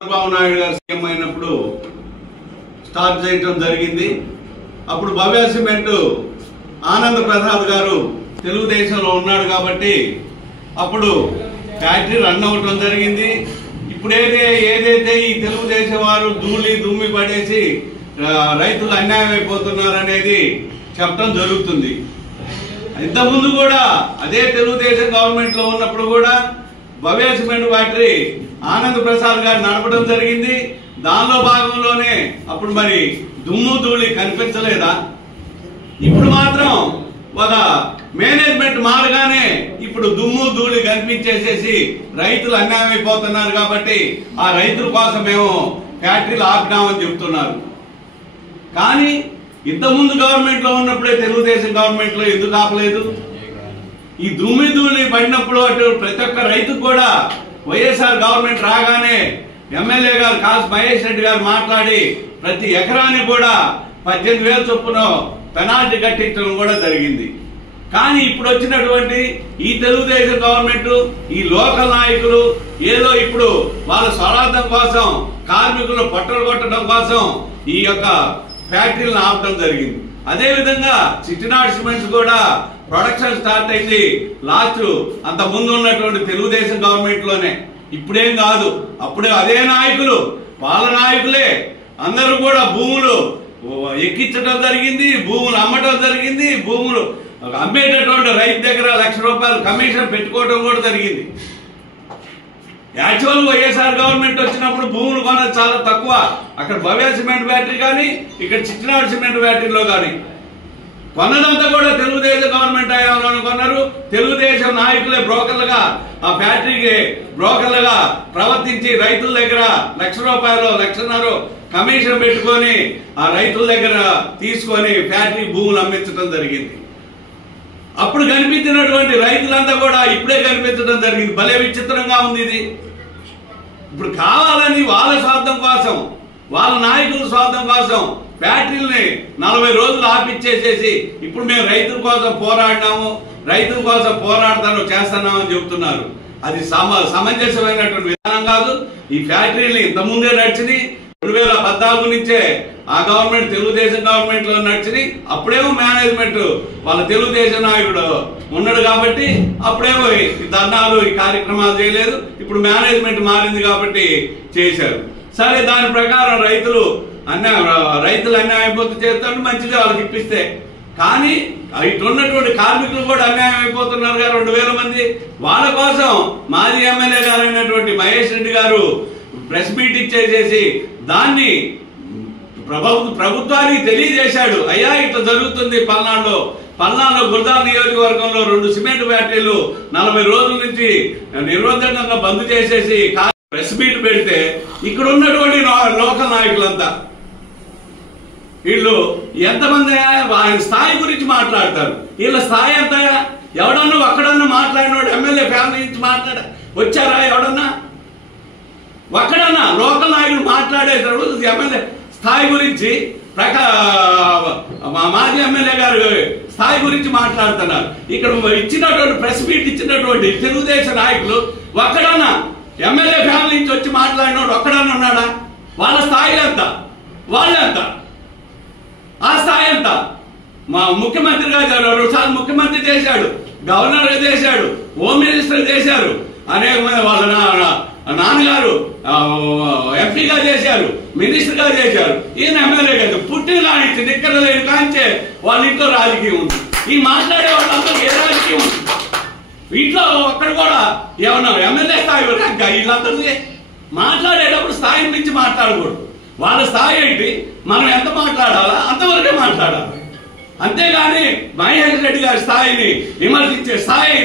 చంద్రబాబు నాయుడు గారు సీఎం అయినప్పుడు స్టార్ట్ చేయడం జరిగింది. అప్పుడు భవ్య సిమెంట్ ఆనంద్ ప్రసాద్ గారు తెలుగుదేశంలో ఉన్నాడు కాబట్టి అప్పుడు ఫ్యాక్టరీ రన్ అవటం జరిగింది. ఇప్పుడు ఏదైతే ఈ తెలుగుదేశం వారు దుమ్మి పడేసి రైతులు అన్యాయం అయిపోతున్నారు అనేది చెప్పడం జరుగుతుంది. ఇంతకుముందు కూడా అదే తెలుగుదేశం గవర్నమెంట్ లో ఉన్నప్పుడు కూడా భవ్య సిమెంట్ ఫ్యాక్టరీ ఆనంద్ ప్రసాద్ గారు నడపడం జరిగింది. దానిలో భాగంలోనే అప్పుడు మరి దుమ్ము ధూళి కనిపించలేదా? ఇప్పుడు మాత్రం ఒక మేనేజ్మెంట్ మారగానే ఇప్పుడు దుమ్ము ధూళి కనిపించేసేసి రైతులు అన్యాయం అయిపోతున్నారు కాబట్టి ఆ రైతుల కోసం మేము ఫ్యాక్టరీలు ఆపినామని చెప్తున్నారు. కానీ ఇంతకుముందు గవర్నమెంట్ లో ఉన్నప్పుడే తెలుగుదేశం గవర్నమెంట్ లో ఎందుకు ఆపలేదు? ఈ దుమ్మి ధూళి పడినప్పుడు అటు ప్రతి ఒక్క రైతుకు కూడా వైఎస్ఆర్ గవర్నమెంట్ రాగానే ఎమ్మెల్యే గారు కాసు మహేష్ రెడ్డి గారు మాట్లాడి ప్రతి ఎకరానికి కూడా 18,000 చొప్పున పెనాల్టీ కట్టించడం కూడా జరిగింది. కానీ ఇప్పుడు వచ్చినటువంటి ఈ తెలుగుదేశం గవర్నమెంట్ ఈ లోకల్ నాయకులు ఏదో ఇప్పుడు వాళ్ళ స్వరార్థం కోసం కార్మికులు పొట్టలు కొట్టడం కోసం ఈ యొక్క ఫ్యాక్టరీలను ఆపడం జరిగింది. అదే విధంగా చిట్టినాడు సిమెంట్స్ కూడా ప్రొడక్షన్ స్టార్ట్ అయింది లాస్ట్ అంత ముందు ఉన్నటువంటి తెలుగుదేశం గవర్నమెంట్ లోనే. ఇప్పుడేం కాదు, అప్పుడే అదే నాయకులు వాళ్ళ నాయకులే అందరూ కూడా భూములు ఎక్కించడం జరిగింది, భూములు అమ్మటం జరిగింది, భూములు అమ్మేటటువంటి రైతు దగ్గర ₹1,00,000 కమిషన్ పెట్టుకోవడం కూడా జరిగింది. యాక్చువల్ వైఎస్ఆర్ గవర్నమెంట్ వచ్చినప్పుడు భూములు కొనది చాలా తక్కువ. అక్కడ భవ్య సిమెంట్ ఫ్యాక్టరీ కానీ ఇక్కడ చిట్టినాడు సిమెంట్ ఫ్యాక్టరీలో కానీ కొన్నదంతా కూడా తెలుగుదేశం గవర్నమెంట్ హయాంలోనే కొన్నారు. తెలుగుదేశం నాయకులే బ్రోకర్లుగా ఆ ఫ్యాక్టరీకి బ్రోకర్లుగా ప్రవర్తించి రైతుల దగ్గర ₹1,00,000 1,50,000 కమిషన్ పెట్టుకొని ఆ రైతుల దగ్గర తీసుకొని ఫ్యాక్టరీ భూములు అమ్మించడం జరిగింది. అప్పుడు కనిపించినటువంటి రైతులంతా కూడా ఇప్పుడే కనిపించడం జరిగింది. భలే విచిత్రంగా ఉంది ఇది. ఇప్పుడు కావాలని వాళ్ళ స్వార్థం కోసం వాళ్ళ నాయకుల స్వార్థం కోసం ఫ్యాక్టరీని 40 రోజులు ఆపిచ్చేసేసి ఇప్పుడు మేము రైతుల కోసం పోరాడినాము, రైతుల కోసం పోరాడతాను చేస్తున్నాము అని చెబుతున్నారు. అది సమంజసమైనటువంటి విధానం కాదు. ఈ ఫ్యాక్టరీని ఇంతకుముందే నడిచింది 2014 నుంచే ఆ గవర్నమెంట్ తెలుగుదేశం గవర్నమెంట్ లో నడిచింది. అప్పుడేమో మేనేజ్మెంట్ వాళ్ళ తెలుగుదేశం నాయకుడు ఉన్నాడు కాబట్టి అప్పుడేమో ఈ ధర్నాలు ఈ కార్యక్రమాలు చేయలేదు. ఇప్పుడు మేనేజ్మెంట్ మారింది కాబట్టి చేశారు. సరే, దాని ప్రకారం రైతులు అన్యాయం అయిపోతూ చేస్తాడు, మంచిది వాళ్ళకి ఇప్పిస్తే. కానీ ఇటు ఉన్నటువంటి కార్మికులు కూడా అన్యాయం అయిపోతున్నారు కదా 2,000 మంది. వాళ్ళ కోసం మాజీ ఎమ్మెల్యే గారు అయినటువంటి మహేష్ రెడ్డి గారు ప్రెస్ మీట్ ఇచ్చేసేసి దాన్ని ప్రభుత్వానికి తెలియజేశాడు. అయ్యా ఇట్లా జరుగుతుంది పల్నాడులో గుర్దాల్ నియోజకవర్గంలో 2 సిమెంట్ ఫ్యాక్టరీలు 40 రోజుల నుంచి నిర్బంధంగా బంద్ చేసేసి ప్రెస్ మీట్ పెడితే ఇక్కడ ఉన్నటువంటి లోకల్ నాయకులంతా వీళ్ళు ఎంతమంది ఆయన స్థాయి గురించి మాట్లాడతారు. వీళ్ళ స్థాయి ఎంత? ఎవడన్నా ఒక్కడన్నా మాట్లాడినోడు ఎమ్మెల్యే ఫ్యామిలీ నుంచి వచ్చారా? ఎవడన్నా ఒక్కడన్నా లోకల్ నాయకులు మాట్లాడేటప్పుడు ఎమ్మెల్యే స్థాయి గురించి మాజీ ఎమ్మెల్యే గారు స్థాయి గురించి మాట్లాడుతున్నారు. ఇక్కడ ఇచ్చినటువంటి ప్రెస్ మీట్ ఇచ్చినటువంటి తెలుగుదేశం నాయకులు ఒక్కడన్నా ఎమ్మెల్యే ఫ్యామిలీ నుంచి వచ్చి మాట్లాడినోడు ఒక్కడన్నా ఉన్నాడా? వాళ్ళ స్థాయి ఎంత? వాళ్ళెంత? ఆ స్థాయి ఎంత? మా ముఖ్యమంత్రిగా 2 సార్లు ముఖ్యమంత్రి చేశాడు, గవర్నర్ చేశాడు, హోమ్ మినిస్టర్ చేశారు, అనేక మంది వాళ్ళ నాన్నగారు ఎంపీగా చేశారు, మినిస్టర్ గా చేశారు. ఈయన ఎమ్మెల్యే కాదు. పుట్టిన కానించి నిక్కర లేని కాంచే వాళ్ళ ఇంట్లో రాజకీయం ఉంది. ఈ మాట్లాడే వాళ్ళందరూ ఏ రాజకీయం ఉంది? ఇంట్లో ఒక్కడ కూడా ఏమన్నా ఎమ్మెల్యే స్థాయి వీళ్ళందరినీ మాట్లాడేటప్పుడు స్థాయి నుంచి మాట్లాడకూడదు. వాళ్ళ స్థాయి ఏంటి, మనం ఎంత మాట్లాడాలా అంతవరకే మాట్లాడాలి. అంతేగాని మహేష్ రెడ్డి గారి స్థాయిని విమర్శించే స్థాయి